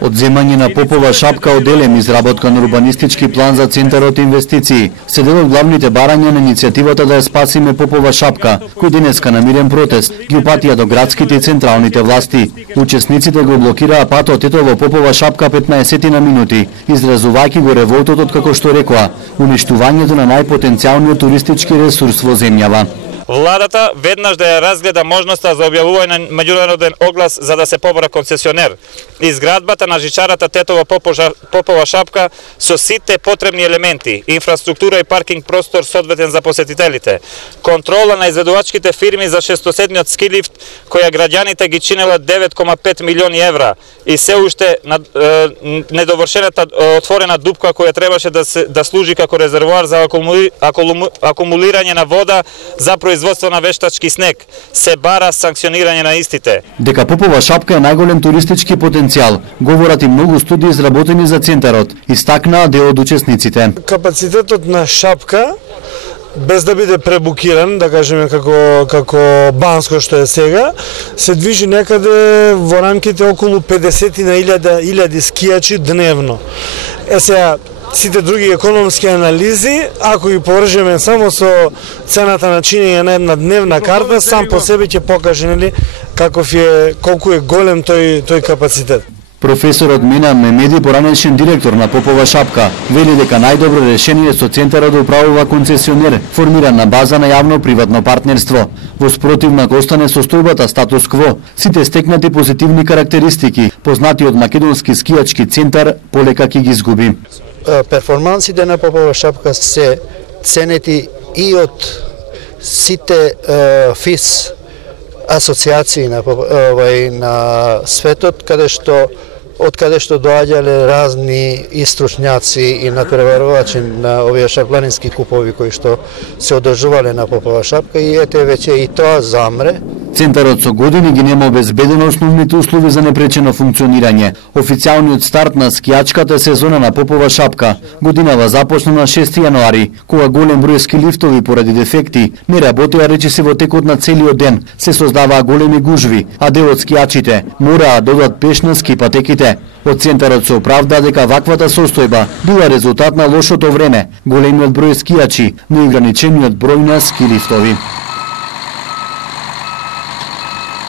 Одземање на Попова шапка од Елем, изработка на урбанистички план за центарот инвестиции, се дел од главните барања на иницијативата да ја спасиме Попова шапка, кој денеска на мирен протест ги упатија до градските и централните власти. Учесниците го блокираа патот ето во Попова шапка 15 на минути, изразувајќи го револтот од, како што рекоа, уништувањето на најпотенцијалниот туристички ресурс во земјава. Владата веднаш да ја разгледа можноста за објавување на меѓународен оглас за да се побара концесионер. Изградбата на жичарата Тетово Попова шапка со сите потребни елементи, инфраструктура и паркинг простор соодветен за посетителите, контрола на изведувачките фирми за шестоседниот ски лифт која граѓаните ги чинела 9,5 милиони евра и се уште недовршената отворена дупка која требаше да служи како резервоар за акумулирање на вода за производство на вештачки снег, се бара санкционирање на истите. Дека Попова шапка е најголем туристички потенцијал, говорат и многу студии изработени за центарот, истакнаа дел од учесниците. Капацитетот на шапка, без да биде пребукиран, да кажеме како Банско што е сега, се движи некаде во рамките околу 50.000 скијачи дневно. Сега, сите други економски анализи, ако ги повржеме само со цената на чинење на една дневна карта, сам по себе ќе покаже колку е голем тој капацитет. Професорот Мина Мемеди, поранешен директор на Попова шапка, вели дека најдобро решение со центарот да управува концесионер, формиран на база на јавно-приватно партнерство. Во спротивна ако остане состојбата статус кво, сите стекнати позитивни карактеристики, познатиот македонски скијачки центар, полека ќе ги изгуби. Перформансите на Попова шапка се ценети и од сите ФИС асоциации на светот, од каде што доаѓале разни истручњаци и натпреварувачи на овие шаппланински купови кои што се одржувале на Попова шапка и ете веќе и тоа замре. Центарот со години ги нема обезбедено основните услови за непречено функционирање. Официјалниот старт на скијачката сезона на Попова шапка годинава започна на 6 јануари, кога голем број ски лифтови поради дефекти не работеа речиси во текот на целиот ден, се создаваа големи гужви, а дел од скијачите мораа да одат пеш на ски патеките. Од центарот се оправдаа дека ваквата состојба била резултат на лошото време, големиот број скијачи, но и ограничениот број на ски лифтови.